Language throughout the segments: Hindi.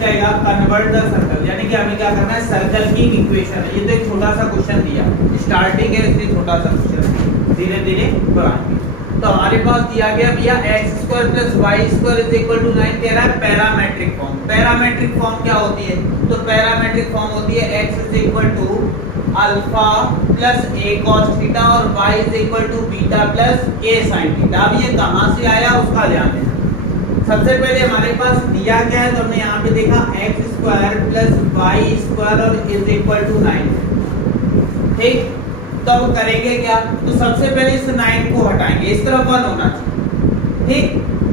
कहेगा कन्वर्ट द सर्कल, यानी कि हमें क्या करना है, सर्कल की इक्वेशन है। ये तो एक छोटा सा क्वेश्चन दिया, स्टार्टिंग है इसलिए छोटा सा क्वेश्चन, धीरे धीरे बढ़ाएंगे। तो हमारे पास दिया गया भैया x² + y² = 9 कह रहा है पैरामेट्रिक फॉर्म। पैरामेट्रिक फॉर्म क्या होती है, तो पैरामेट्रिक फॉर्म होती है x alpha plus a cos theta और y beta plus a sin theta. अब ये कहां से आया उसका ध्यान देना। सबसे पहले हमारे पास दिया क्या है, तो हमने यहाँ पे देखा x² + y² और = 9, ठीक। तो अब करेंगे क्या, तो सबसे पहले इस 9 को हटाएंगे, इस तरफ 1 होना चाहिए, ठीक।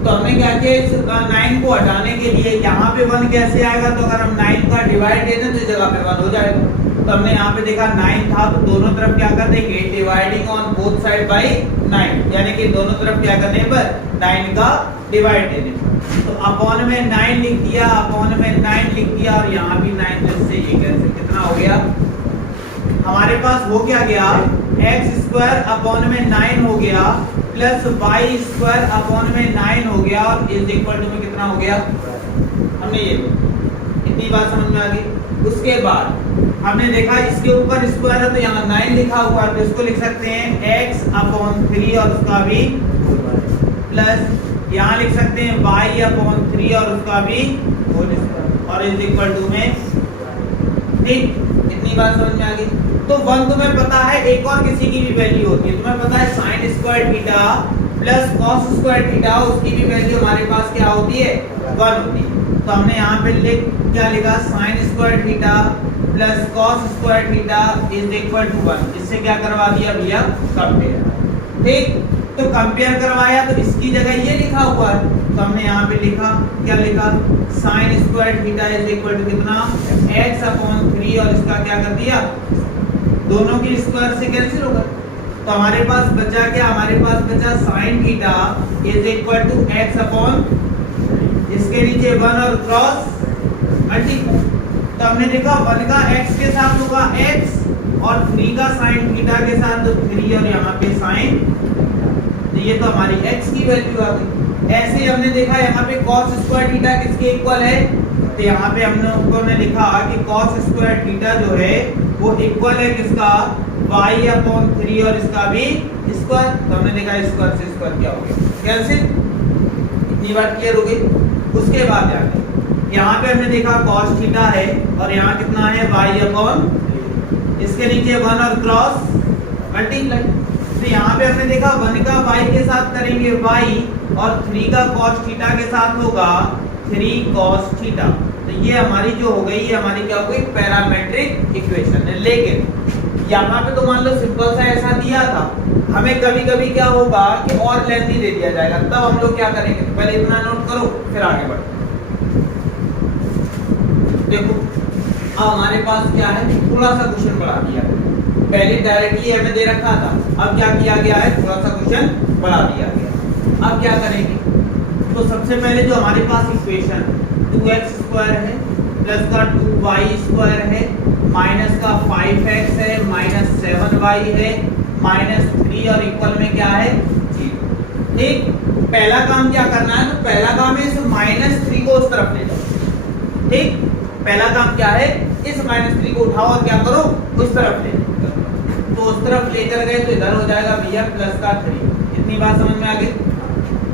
तो हमने क्या किया, इस 9 को हटाने के लिए यहाँ पे 1 कैसे आएगा, तो अगर हम 9 का डिवाइड दे दें तो इस जगह पे 1 हो जाएगा। तो हमने यहाँ पे देखा 9 था, तो दोनों तरफ क्या कर देंगे, dividing on both side by 9, यानी कि दोनों तरफ क्या करने पर 9 का डिवाइड दे दें। तो अपॉन में 9 लिख दिया, अपॉन में 9 लिख दिया, और यहाँ भी 9 जैसे ये कैंसिल, कितना हो गया हमारे पास, हो क्या गया x² अपॉन में 9 हो गया प्लस y² अपॉन में 9 हो गया, और इज इक्वल टू में कितना हो गया, हमने ये इतनी बात समझ में आ गई। उसके बाद हमने देखा इसके ऊपर स्क्वायर है तो यहाँ 9 लिखा हुआ है, तो इसको लिख सकते हैं x/3 और उसका भी प्लस यहाँ लिख सकते हैं y/3 और उसका भी और इज इक्वल टू में, ठीक। इतनी बात समझ में आ गई। तो 1 तुम्हें पता है, एक और किसी की भी वैल्यू होती है, तुम्हें पता है sin² theta plus cos² theta, उसकी भी वैल्यू हमारे पास क्या होती है, 1 होती है। तो हमने यहाँ पे क्या लिखा, sin² theta plus cos² theta is equal to 1। इससे क्या करवा दिया भैया, कंपेयर, ठीक। तो कंपेयर करवाया तो इसकी जगह ये लिखा हुआ है, तो हमने यहाँ पे लिखा, क्या लिखा, sin² theta is equal to कितना, x/3 और इसका क्या कर दिया, दोनों की स्क्वायर से कैंसिल होगा। तो हमारे पास बचा क्या, हमारे पास बचा sin theta is equal to x/, इसके नीचे 1 और क्रॉस मल्टीप्लाई। तो हमने देखा 1 का x के साथ होगा x और 3 का sin थीटा के साथ तो 3 और यहाँ पे sin, तो ये तो हमारी x की वैल्यू आ गई। ऐसे हमने देखा यहाँ पे cos² थीटा किसके इक्वल है, तो यहाँ पे हमने लिखा कि cos² थीटा जो है वो इक्वल है किसका, y/3 और इसका भी स्क्वायर। तो हमने देखा स्क्वायर से स्क्वायर क्या हो गया, कैंसिल। इतनी बात क्लियर हो गई। उसके बाद जाके यहाँ पे हमने देखा cos थीटा है और यहाँ कितना है y/, इसके नीचे 1 और क्रॉस मल्टीप्लाई। तो यहाँ पे हमने देखा 1 का y के साथ करेंगे y और 3 का cos थीटा के साथ होगा 3 cos थीटा। तो ये हमारी जो हो गई, ये हमारी क्या हो गई, पैरामेट्रिक इक्वेशन है। लेकिन यहाँ पे तो मान लो सिंपल सा ऐसा दिया था, हमें कभी कभी क्या होगा कि और लेंथी दे दिया जाएगा, तब हम लोग क्या करेंगे, तो पहले इतना नोट करो फिर आगे बढ़ो। देखो अब हमारे पास क्या है, थोड़ा सा क्वेश्चन बढ़ा दिया, पहले डायरेक्टली हमें दे रखा था, अब क्या किया गया है, थोड़ा सा क्वेश्चन बढ़ा दिया गया। अब क्या करेंगे, तो सबसे पहले जो हमारे पास इक्वेशन 2x² है प्लस का 2y² है माइनस का 5x है माइनस 7y है माइनस 3 और इक्वल में क्या है 0, ठीक। पहला काम क्या करना है, तो पहला काम है इस -3 को उस तरफ ले जाओ, ठीक। पहला काम क्या है, इस -3 को उठाओ और क्या करो, उस तरफ ले जाओ। तो उस तरफ लेकर गए तो इधर हो जाएगा भैया प्लस का 3। इतनी बात समझ में आ गई।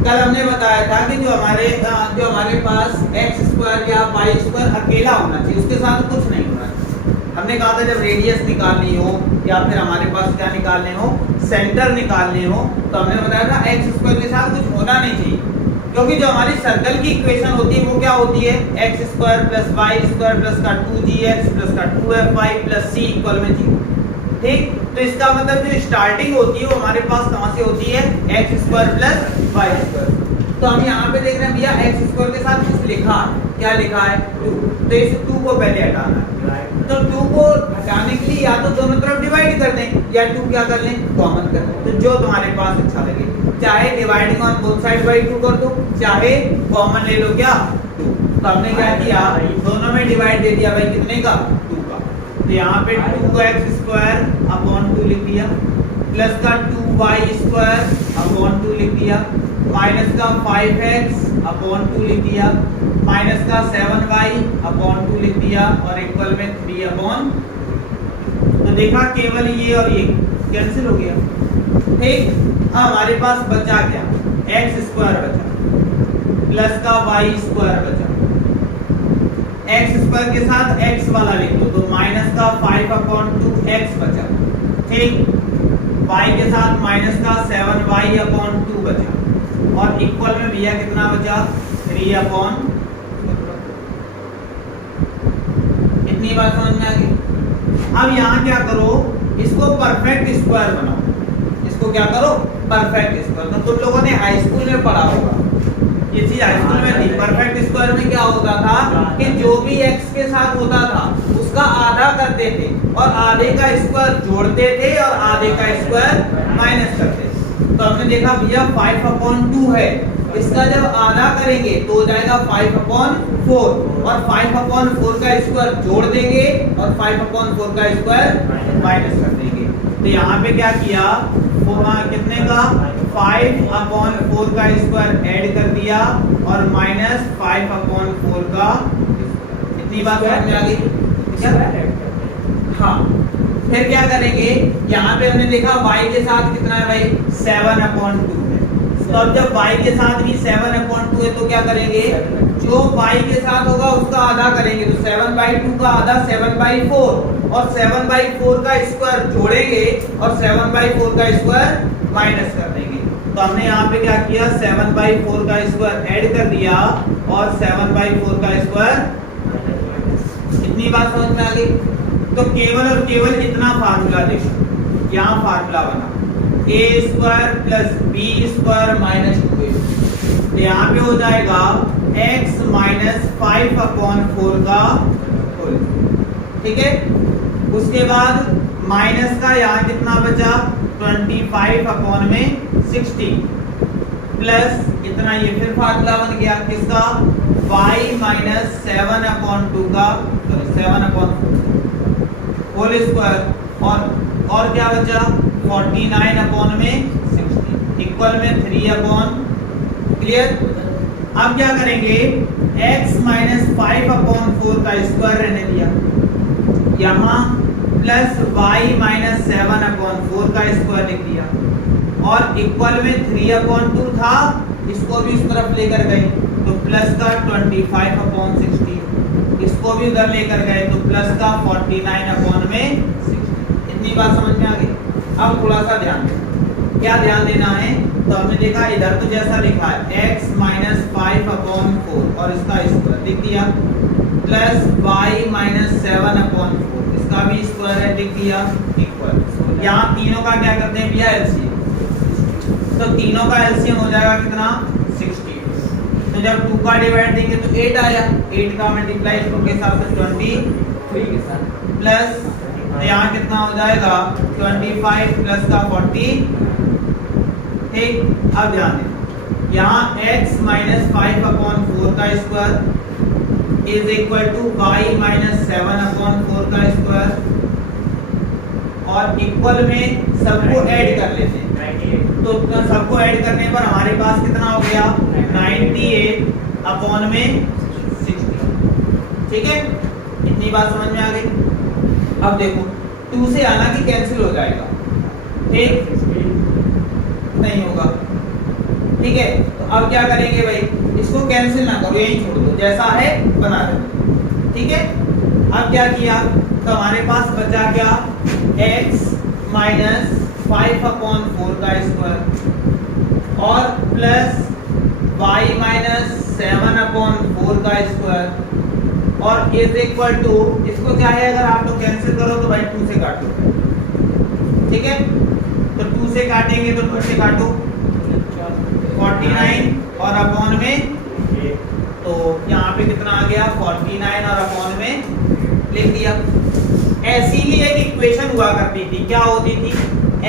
कल हमने बताया था कि जो हमारे पास x² या y² अकेला होना चाहिए, उसके साथ कुछ नहीं होना चाहिए। हमने कहा था जब रेडियस निकालनी हो या फिर हमारे पास क्या निकालने हो, सेंटर निकालने हो, तो हमने बताया था x² के साथ कुछ होना नहीं चाहिए, क्योंकि जो हमारी सर्कल की इक्वेशन होती है वो क्या होती है, x² + y² प्लस का 2gx प्लस का 2fy प्लस c इक्वल में 0, ठीक। तो इसका मतलब जो स्टार्टिंग होती है वो हमारे पास कहां से होती है, x² + y²। तो हम यहाँ पे देख रहे हैं भैया x² के साथ कुछ लिखा है, क्या लिखा है 2, तो इस 2 को पहले हटाना है। तो 2 को हटाने के लिए या तो दोनों तरफ डिवाइड कर दें या 2 क्या कर लें, कॉमन कर लें। तो जो तुम्हारे पास अच्छा लगे, चाहे dividing on both side by 2 कर दो, चाहे कॉमन ले लो क्या 2। तो हमने क्या किया, दोनों में डिवाइड दे दिया भाई कितने का, 2 का। तो यहाँ पे 2x² / 2 लिख दिया प्लस का 2y² / 2 लिख दिया माइनस का 5x / 2 लिख दिया माइनस का 7y/2 लिख दिया और इक्वल में 3 तो देखा केवल ये और ये कैंसिल हो गया। ठीक, अब हमारे पास बचा क्या, x² बचा प्लस का y² बचा। x² के साथ x वाला लिख दो तो माइनस का 5/2x बचा। ठीक, y के साथ माइनस का 7y/2 बचा और इक्वल में भैया कितना बचा 3/। इतनी बात समझ में आ गई। अब यहाँ क्या करो, इसको परफेक्ट स्क्वायर बनाओ। इसको क्या करो, परफेक्ट स्क्वायर। तो तुम लोगों ने हाई स्कूल में पढ़ा होगा, ये चीज हाई स्कूल में थी। परफेक्ट स्क्वायर में क्या होता था कि जो भी x के साथ होता था उसका आधा करते थे और आधे का स्क्वायर जोड़ते थे और आधे का स्क्वायर माइनस करते थे। तो हमने देखा भैया 5/2 है, इसका जब आधा करेंगे तो हो जाएगा 5/4 और 5/4 का स्क्वायर जोड़ देंगे और 5/4 का स्क्वायर माइनस कर देंगे। तो यहाँ पे क्या किया, कितने का 5/4 का स्क्वायर ऐड कर दिया और माइनस 5/4 का। इतनी बात समझ में आ गई क्या? हाँ, फिर क्या करेंगे, यहाँ पे हमने देखा y के साथ कितना है भाई 7/2 है। तो अब जब y के साथ भी 7/2 है तो क्या करेंगे, जो y के साथ होगा उसका आधा करेंगे। तो 7/2 का आधा 7/4 और 7/4 का स्क्वायर जोड़ेंगे और 7/4 का स्क्वायर माइनस कर देंगे। तो हमने यहाँ पे क्या किया, 7/4 का स्क्वायर ऐड कर दिया और 7/4 का स्क्वायर। इतनी बात समझ में आ गई। तो केवल और केवल इतना फार्मूला देखो, यहाँ फार्मूला बना a² plus b² minus 2a। तो यहाँ पे हो जाएगा x माइनस 5/4 का होल। ठीक है, उसके बाद माइनस का यहाँ कितना बचा 25/60 प्लस इतना, ये फिर फार्मूला बन गया किसका, y माइनस 7/2 का 7/4 होल स्क्वायर और क्या बचा 49/60 इक्वल में 3/। क्लियर। अब क्या करेंगे, x माइनस 5/4 का स्क्वायर रहने दिया, यहाँ प्लस y माइनस 7/4 का स्क्वायर लिख दिया और इक्वल में 3/2 था, इसको भी इस तरफ लेकर गए तो प्लस का 25/60, इसको भी उधर लेकर गए तो प्लस का 49/60। इतनी बात समझ में आ गई। अब थोड़ा सा ध्यान देना, क्या ध्यान देना है, तो हमने देखा इधर तो जैसा लिखा है x माइनस 5/4 और इसका स्क्वायर लिख दिया प्लस y माइनस 7/4 इसका भी स्क्वायर है लिख दिया इक्वल। यहाँ तीनों का क्या करते हैं भैया एलसीएम। तो तीनों का एलसीएम हो जाएगा कितना 60। तो जब 2 का डिवाइड देंगे तो 8 आया, 8 का मल्टीप्लाई 2 के साथ 23 के साथ प्लस, तो यहाँ कितना हो जाएगा 25 प्लस का 40। ठीक, अब ध्यान दें, यहाँ x माइनस 5/4 का square is equal to y minus 7/4 का स्क्वायर और इक्वल में सबको ऐड कर लेते हैं। तो सबको ऐड करने पर हमारे पास कितना हो गया 98/60। ठीक है, इतनी बात समझ में आ गई। अब देखो 2 से हालांकि कैंसिल हो जाएगा, ठीक नहीं होगा। ठीक है, तो अब क्या करेंगे भाई, इसको कैंसिल ना करो, यही छोड़ दो, जैसा है बना दो। ठीक है, अब क्या किया, तो हमारे पास बचा क्या x माइनस 5/4 का स्क्वायर और प्लस y माइनस 7/4 का स्क्वायर और इज इक्वल टू, इसको चाहे अगर आप लोग कैंसिल करो तो भाई 2 से काटो। ठीक है, तो 2 से काटेंगे तो 2 से काटो 49 और अपॉन में, तो यहाँ पे कितना आ गया 49 और अपॉन में लिख दिया। ऐसी ही एक इक्वेशन हुआ करती थी, क्या होती थी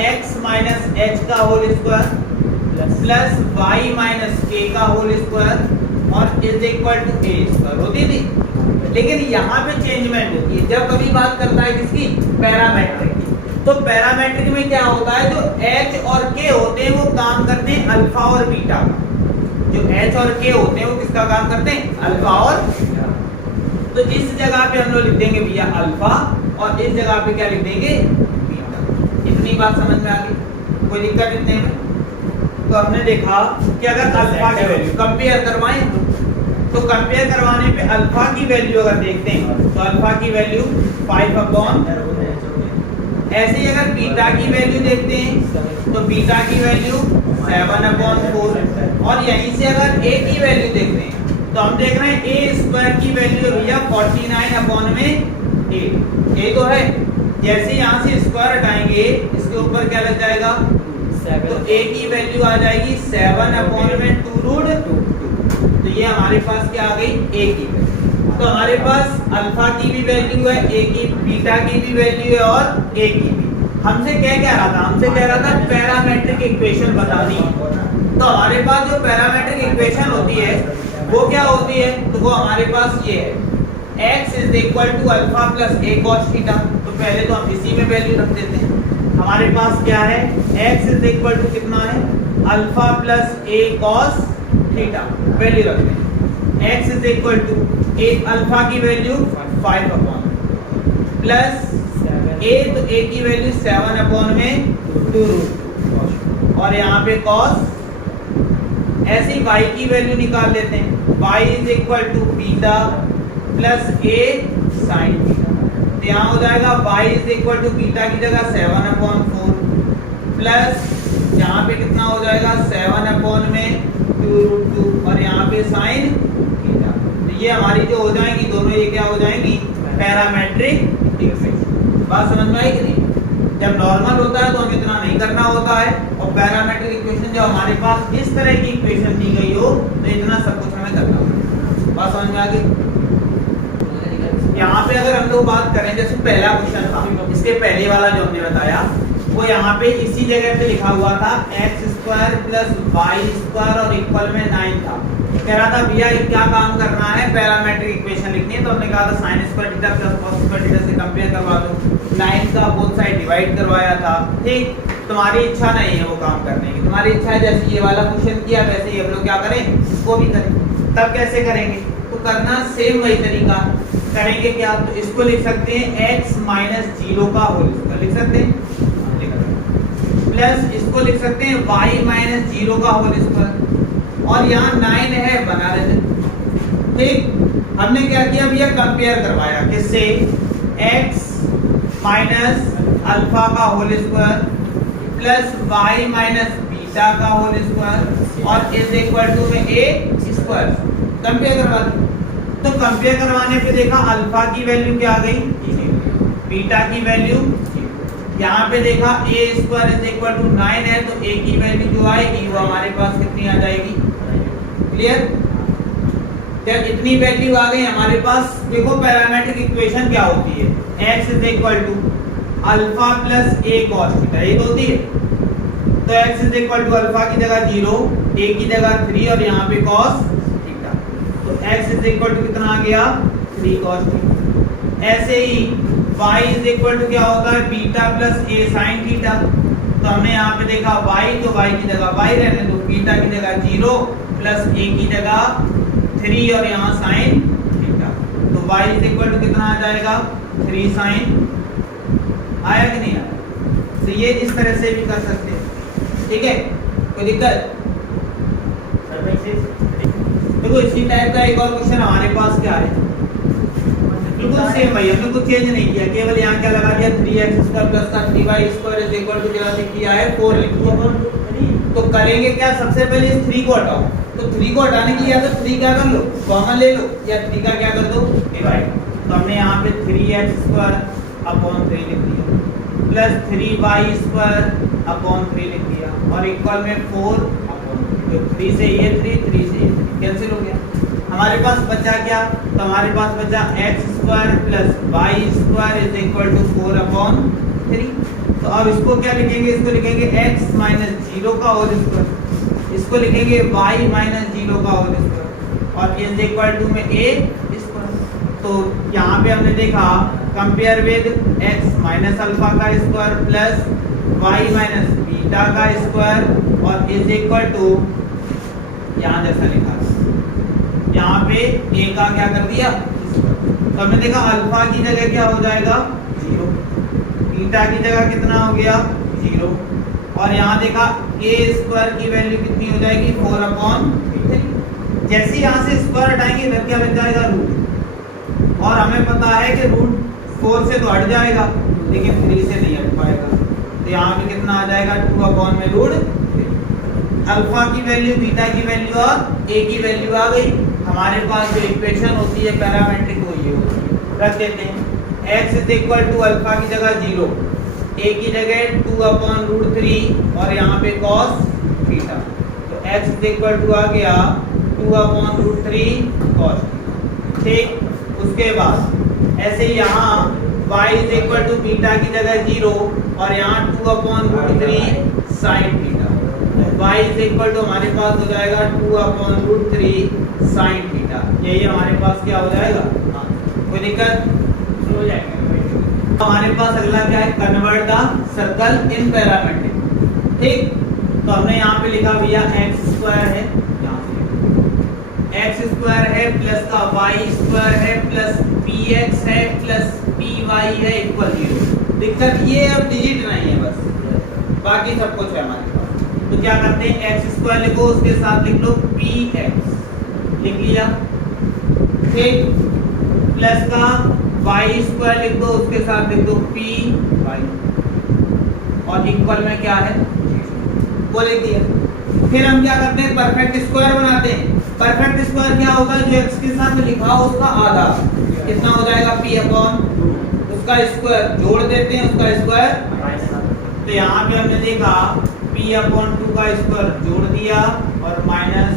x माइनस h का whole square plus y minus k का होल स्क्वायर और is equal to a square होती थी। लेकिन यहाँ पे चेंजमेंट होती है जब कभी बात करता है किसकी, पैरामेट्रिक की। तो पैरामेट्रिक में क्या होता है, जो h और k होते हैं वो काम करते हैं अल्फा और बीटा का। जो h और k होते हैं वो किसका काम करते हैं, अल्फा और तो इस जगह पे हम लोग लिख देंगे भैया अल्फा और इस जगह पे क्या लिख देंगे बीटा। इतनी बात समझ में आ गई, कोई दिक्कत नहीं है। तो हमने देखा कि अगर अल्फा की वैल्यू कंपेयर करवाएं तो कंपेयर करवाने पे अल्फा की वैल्यू अगर देखते हैं तो अल्फा की वैल्यू 5 अपॉन, ऐसे ही अगर बीटा की वैल्यू देखते हैं तो बीटा की वैल्यू 7 अपॉन 4 और यहीं से अगर a की वैल्यू देखते हैं तो हम देख रहे हैं a स्क्वायर की वैल्यू भैया 49 अपॉन में a तो है, जैसे यहाँ से स्क्वायर हटाएंगे इसके ऊपर क्या लग जाएगा तो a की वैल्यू आ जाएगी 7 अपॉन में 2 रूट 2। तो ये हमारे पास क्या आ गई a की वैल्यू। तो हमारे पास अल्फा की भी वैल्यू है, a की, बीटा की भी वैल्यू है और a की भी। हमसे क्या कह रहा था, हमसे कह रहा था पैरामेट्रिक इक्वेशन बतानी। तो हमारे पास जो पैरामेट्रिक इक्वेशन होती है वो क्या होती है, तो वो हमारे पास ये है x is equal to alpha plus a cos theta. तो पहले तो हम इसी में वैल्यू रख देते हैं। हमारे पास क्या है x इज इक्वल टू कितना है alpha plus a cos theta, value रखते हैं। x is equal to a alpha की वैल्यू 5 अपॉन प्लस a, तो a की वैल्यू 7 अपॉन में 2 रूट और यहाँ पे cos, ऐसे ही y की वैल्यू निकाल लेते हैं। y is equal to beta plus a sine theta. तो यहाँ हो जाएगा y is equal to beta की जगह 7 अपॉन 4 प्लस यहाँ पे कितना हो जाएगा 7 अपॉन में 2 रूट 2 और यहाँ पे साइन थीटा। तो ये हमारी जो हो जाएंगी दोनों, ये क्या हो जाएंगी पैरामेट्रिक इक्वेशन। बात समझ में आई कि नहीं? जब नॉर्मल होता है तो हमें इतना नहीं करना होता है और पैरामेट्रिक इक्वेशन जब हमारे पास इस तरह की इक्वेशन दी गई हो तो इतना सब कुछ हमें करना होता है। बात समझ में आ गई? यहाँ पे अगर हम लोग बात करें, जैसे पहला क्वेश्चन था, इसके पहले वाला जो हमने बताया वो यहाँ पे इसी जगह पे लिखा हुआ था x square plus y square और इक्वल में 9 था। कह रहा था भैया क्या काम करना है, पैरामेट्रिक इक्वेशन लिखनी है। तो हमने कहा था sine square theta plus cos square theta से कंपेयर करवा दो, 9 का बोथ साइड डिवाइड करवाया था। ठीक, तुम्हारी इच्छा नहीं है वो काम करने की, तुम्हारी इच्छा है जैसे ये वाला क्वेश्चन किया वैसे ही हम लोग क्या करें, इसको भी करें। तब कैसे करेंगे, तो करना सेम वही तरीका करेंगे। क्या, तो इसको लिख सकते हैं x माइनस 0 का होल स्क्वायर लिख सकते हैं, प्लस इसको लिख सकते हैं y माइनस 0 का होल स्क्वायर और यहाँ 9 है बना रहे थे। ठीक, हमने क्या किया भैया कंपेयर करवाया किससे, x माइनस अल्फा का whole square plus y minus beta का होल स्क्वायर और इज इक्वल टू में a स्क्वायर कंपेयर करवा दी। तो कंपेयर करवाने पे देखा अल्फा की वैल्यू क्या आ गई, बीटा की वैल्यू, यहाँ पे देखा a square is equal to 9 है तो a की वैल्यू जो आएगी वो हमारे पास कितनी आ जाएगी। क्लियर? जब इतनी वैल्यू आ गई हमारे पास, देखो पैरामेट्रिक इक्वेशन क्या होती है, x is equal to alpha plus a cos theta, ये तो होती है। तो x is equal to alpha की जगह 0, a की जगह 3 और यहाँ पे cos थीटा। तो x इज इक्वल टू कितना आ गया 3 cos थीटा। ऐसे ही y इज इक्वल टू क्या होता है beta plus a sin theta. तो हमने यहाँ पे देखा y, तो y की जगह y रहने दो, बीटा की जगह 0 प्लस a की जगह 3 और यहाँ sin थीटा। तो y इज इक्वल टू कितना आ जाएगा 3 sin, आया कि नहीं आया? तो ये इस तरह से भी कर सकते हैं। ठीक है, कोई दिक्कत? देखो इसी टाइप का एक और क्वेश्चन हमारे पास क्या है, बिल्कुल सेम भाई, हमने कुछ चेंज नहीं किया, केवल यहाँ क्या लगा दिया 3x स्क्वायर प्लस का 3y square is equal to क्या किया है 4 लिख दिया। तो करेंगे क्या, सबसे पहले इस 3 को हटाओ। तो 3 को हटाने के लिए या तो 3 क्या कर लो कॉमन ले लो या 3 का क्या कर दो डिवाइड। तो हमने यहाँ पे 3x स्क्वायर अपॉन 3 लिख दिया प्लस 3y स्क्वायर अपॉन 3 लिख दिया और इक्वल में 4 अपॉन 3। 3 से ये 3, 3 से ये 3 कैंसिल हो गया। हमारे पास बचा क्या, तो हमारे पास बचा x square plus y square is equal to 4 upon 3। तो अब इसको क्या लिखेंगे, इसको लिखेंगे x माइनस 0 का होल स्क्वायर, इसको लिखेंगे y माइनस 0 का होल स्क्वायर और इज इक्वल टू में a स्क्वायर। तो यहाँ पे हमने देखा compare with x minus alpha का square plus y minus beta का स्क्वायर और इज इक्वल टू यहाँ जैसा लिखा है, यहाँ पे ए का क्या कर दिया, तो हमने देखा अल्फा की जगह क्या हो जाएगा 0, बीटा की जगह कितना हो गया 0, और यहाँ देखा ए स्क्वायर की वैल्यू कितनी हो जाएगी 4/3। जैसे यहाँ से स्क्वायर हटाएंगे इधर क्या लग जाएगा रूट, और हमें पता है कि रूट 4 से तो हट जाएगा लेकिन 3 से नहीं हट पाएगा, तो यहाँ पे कितना आ जाएगा 2/√3। अल्फा की वैल्यू, बीटा की वैल्यू और ए की वैल्यू आ गई। हमारे पास जो इक्वेशन होती है पैरामेट्रिक वो ये होती है, रख देते हैं x = अल्फा की जगह 0, ए की जगह 2/√3 और यहाँ पे cos थीटा, तो x = आ गया 2/√3 cos थीटा। ठीक, उसके बाद ऐसे ही यहाँ y = बीटा की जगह 0 और यहाँ 2/√3 sin थीटा, y = हमारे पास हो जाएगा 2/√3 sin थीटा। यही हमारे पास क्या हो जाएगा, कोई दिक्कत हो जाएगा। हमारे पास अगला क्या है, convert the circle in parametric. ठीक, तो हमने यहाँ पे लिखा भैया x² है, यहाँ से x² है प्लस का y² है प्लस px है प्लस py है इक्वल 0। दिक्कत ये अब डिजिट नहीं है बस, बाकी सब कुछ है हमारे पास। तो क्या करते हैं, x² लिखो उसके साथ लिख लो px, लिख लिया। ठीक, प्लस का y² लिख दो उसके साथ लिख दो py, और इक्वल में क्या है वो लिख दिया। फिर हम क्या करते हैं, परफेक्ट स्क्वायर बनाते हैं। परफेक्ट स्क्वायर क्या होता है, जो x के साथ लिखा हो उसका आधा कितना हो जाएगा p/2, उसका स्क्वायर जोड़ देते हैं, उसका स्क्वायर। तो यहाँ पे हमने देखा p/2 का स्क्वायर जोड़ दिया और माइनस,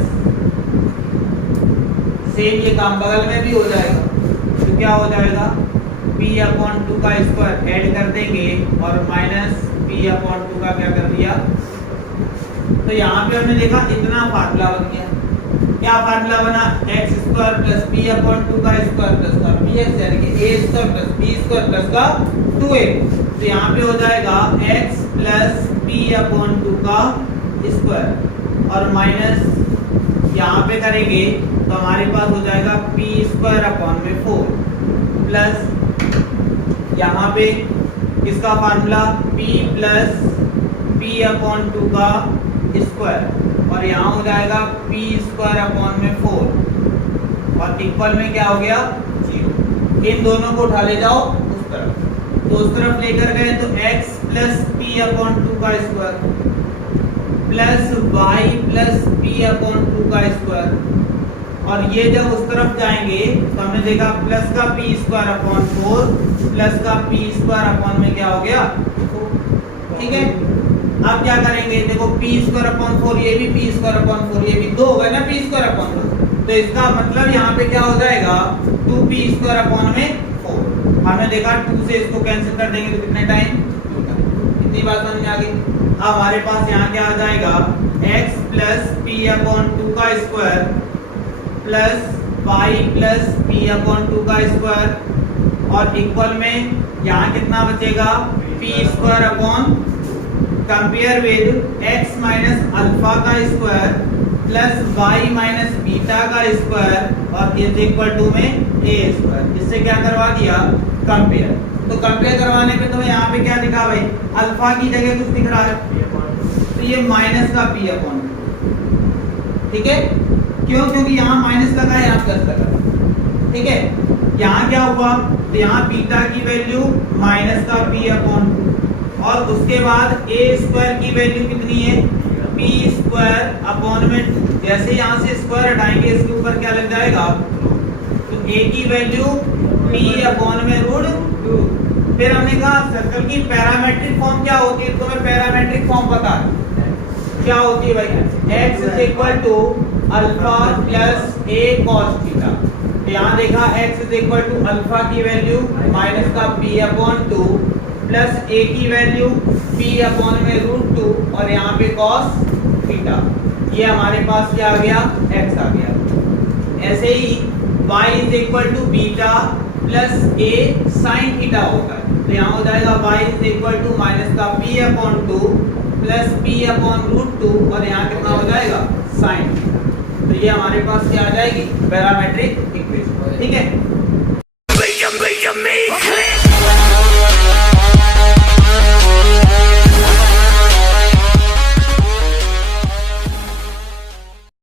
सेम ये काम बगल में भी हो जाएगा, तो क्या हो जाएगा p/2 का स्क्वायर ऐड कर देंगे और माइनस p/2 का क्या कर दिया। तो यहाँ पे हमने देखा इतना फार्मूला बन गया। क्या फार्मूला बना, x² प्लस p/2 का स्क्वायर प्लस का px, यानी कि a² प्लस b² प्लस का 2a। तो यहाँ पे हो जाएगा x प्लस p/2 का स्क्वायर और माइनस यहाँ पे करेंगे तो हमारे पास हो जाएगा p²/4 प्लस यहाँ पे किसका फार्मूला p प्लस p/2 का स्क्वायर और यहाँ हो जाएगा p²/4 और इक्वल में क्या हो गया 0। इन दोनों को उठा ले जाओ उस तरफ, तो उस तरफ लेकर गए तो x प्लस p/2 का square plus y plus p/2 का स्क्वायर, और ये जब उस तरफ जाएंगे तो हमने देखा प्लस का p²/4 प्लस का p² में क्या हो गया। ठीक है, अब क्या करेंगे, देखो p²/4 ये भी p²/4 ये भी 2 हो गए ना p²/4, तो इसका मतलब यहाँ पे क्या हो जाएगा 2p²/4। हमने देखा 2 से इसको कैंसिल कर देंगे तो कितने टाइम, इतनी बात समझ में आ गई। अब हमारे पास यहाँ क्या आ जाएगा x प्लस p/2 का square plus y plus p/2 का स्क्वायर और इक्वल में यहाँ कितना बचेगा p²/ compare with x minus alpha का square plus y minus beta का स्क्वायर और इज इक्वल टू में a स्क्वायर। इससे क्या करवा दिया, कंपेयर। तो कंपेयर करवाने पे तुम्हें यहाँ पे क्या दिखा भाई, अल्फा की जगह कुछ दिख रहा है, तो ये माइनस का p/2। ठीक है, क्यों, क्योंकि यहाँ माइनस लगा है यहाँ प्लस लगा। ठीक है, यहाँ क्या हुआ, तो यहाँ बीटा की वैल्यू माइनस का p/2 और उसके बाद a² की वैल्यू कितनी है p²/2। जैसे यहाँ से स्क्वायर हटाएंगे इसके ऊपर क्या लग जाएगा, तो a की वैल्यू p/√2। फिर हमने कहा सर्कल की पैरामेट्रिक फॉर्म क्या होती है, तुम्हें पैरामेट्रिक फॉर्म पता है क्या होती है भाई, x = alpha plus a cos theta. तो यहाँ देखा x = अल्फा की वैल्यू माइनस का p/2 प्लस a की वैल्यू p/√2 और यहाँ पे cos थीटा, ये हमारे पास क्या आ गया, x आ गया। ऐसे ही y = beta plus a sin theta होता है, तो यहाँ हो जाएगा y = माइनस का p/2 प्लस p/√2 और यहाँ कितना हो जाएगा sin थीटा। ये हमारे पास क्या आ जाएगी पैरामेट्रिक इक्वेशन। ठीक है,